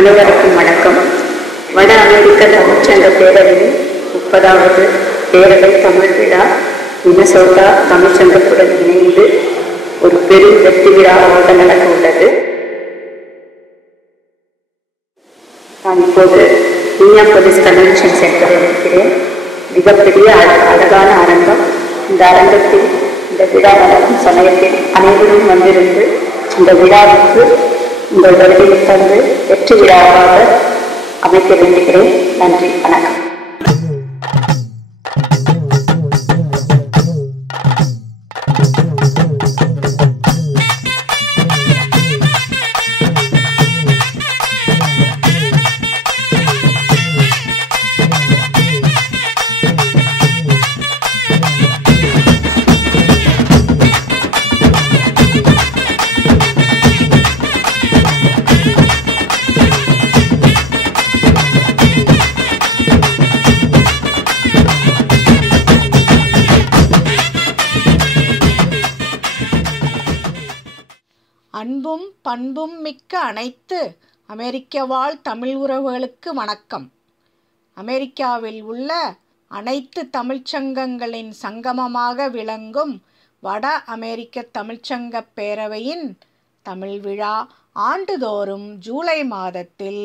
அனைவருக்கும் வணக்கம். வட அமெரிக்க தமிழ்ச்சங்க பேரவையின் 30வது பேரவை தமிழ் விழா மினசோட்டா தமிழ்ச்சங்கத்துடன் இணைந்து ஒரு பெரும் வெற்றி விழாவாக நடக்க உள்ளது. நான் இப்போது மினியாபோலிஸ் கன்வென்ஷன் சென்டரில் இருக்கிறேன். மிகப்பெரிய அழகான அரங்கம். இந்த அரங்கத்தில் இந்த விழா நடக்கும் சமயத்தில் அனைவரும் வந்திருந்து இந்த விழாவுக்கு உங்கள் வருகையை தந்து வெற்றி விழாவாக அமைக்க வேண்டுகிறேன். நன்றி, வணக்கம். அன்பும் பண்பும் மிக்க அனைத்து அமெரிக்க வாழ் தமிழ் உறவுகளுக்கு வணக்கம். அமெரிக்காவில் உள்ள அனைத்து தமிழ்ச்சங்கங்களின் சங்கமமாக விளங்கும் வட அமெரிக்க தமிழ்ச்சங்க பேரவையின் தமிழ் விழா ஆண்டுதோறும் ஜூலை மாதத்தில்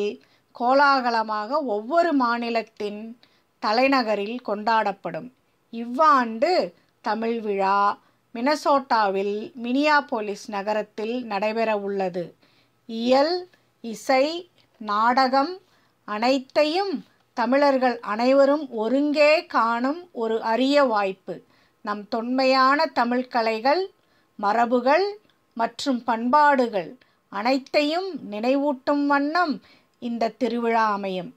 கோலாகலமாக ஒவ்வொரு மாநிலத்தின் தலைநகரில் கொண்டாடப்படும். இவ்வாண்டு தமிழ் விழா மினசோட்டாவில் மினியாபோலிஸ் நகரத்தில் நடைபெற உள்ளது. இயல், இசை, நாடகம் அனைத்தையும் தமிழர்கள் அனைவரும் ஒருங்கே காணும் ஒரு அரிய வாய்ப்பு. நம் தொன்மையான தமிழ் கலைகள், மரபுகள் மற்றும் பண்பாடுகள் அனைத்தையும் நினைவூட்டும் வண்ணம் இந்த திருவிழா அமையும்.